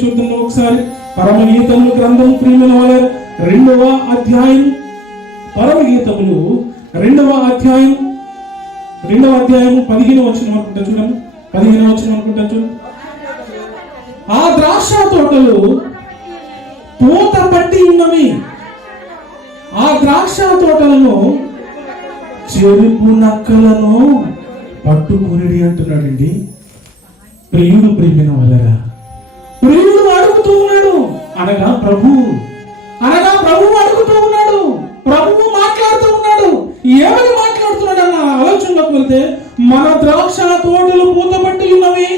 చూద్దాం ఒకసారి. పరమగీతములు గ్రంథం ప్రియమైన వాళ్ళ 2వ అధ్యాయం, పరమగీతములు 2వ అధ్యాయం 15వ వచనం అనుకుంటా చూడండి. 15వ వచనం అనుకుంటా చూడండి. ఆ ద్రాక్ష తోటలు పూత పట్టి ఉన్నవి, ఆ ద్రాక్ష తోటలను చెరుపు నక్కలను పట్టుకుని అంటున్నాడండి. ప్రియుమైన వాళ్ళరా, ప్రియుడు అడుగుతూ ఉన్నాడు, అనగా ప్రభువు అడుగుతూ ఉన్నాడు, ప్రభువు మాట్లాడుతూ ఉన్నాడు. ఏమని మాట్లాడుతున్నాడు అన్న ఆలోచనలోకి వెళ్తే, మన ద్రాక్ష తోటలు పూతపట్టి ఉన్నవి,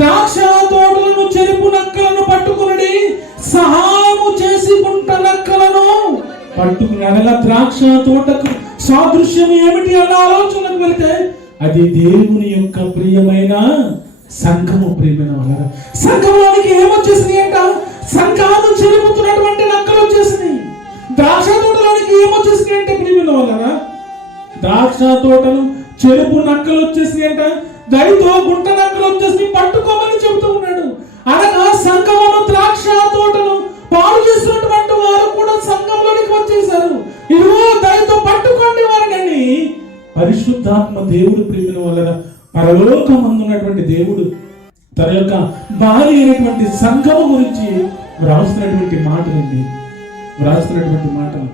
ద్రాక్ష తోటలను చెరుపు నక్కలను పట్టుకుని సహాయము చేసుకుంట నక్కలను పట్టుకుని, అనగా ద్రాక్ష తోటకు సాదృశ్యం ఏమిటి అన్న ఆలోచనకు వెళ్తే, అది దేవుని యొక్క ప్రియమైన సంఘము. ప్రియమైన వాళ్ళ సంఘంలోనికి ఏమొచ్చేసినాయి అంట? సంఘాలు చెరుపుతున్నటువంటి నక్కలు వచ్చేసినాయి. ద్రాక్ష తోటలోనికి ఏమొచ్చేసినాయి అంటే ప్రియమైన వాళ్ళ ద్రాక్ష తోటలు చెరుపు నక్కలు వచ్చేసినాయి అంట. దయతో గుంట నక్కలు వచ్చేసి పట్టుకోమని చెబుతూ ఉన్నాడు. అనగా సంఘమును ద్రాక్ష తోటను పాడు చేసినటువంటి వారు కూడా సంఘంలోనికి వచ్చేసారు. ఇదిగో దయతో పట్టుకోండి వారిని. పరిశుద్ధాత్మ దేవుడు ప్రియమైన వాళ్ళ పరలోకమందు ఉన్నటువంటి దేవుడు తన యొక్క భార్య అయినటువంటి సంఘము గురించి వ్రాస్తున్నటువంటి మాటలండి, వ్రాస్తున్నటువంటి మాటలు.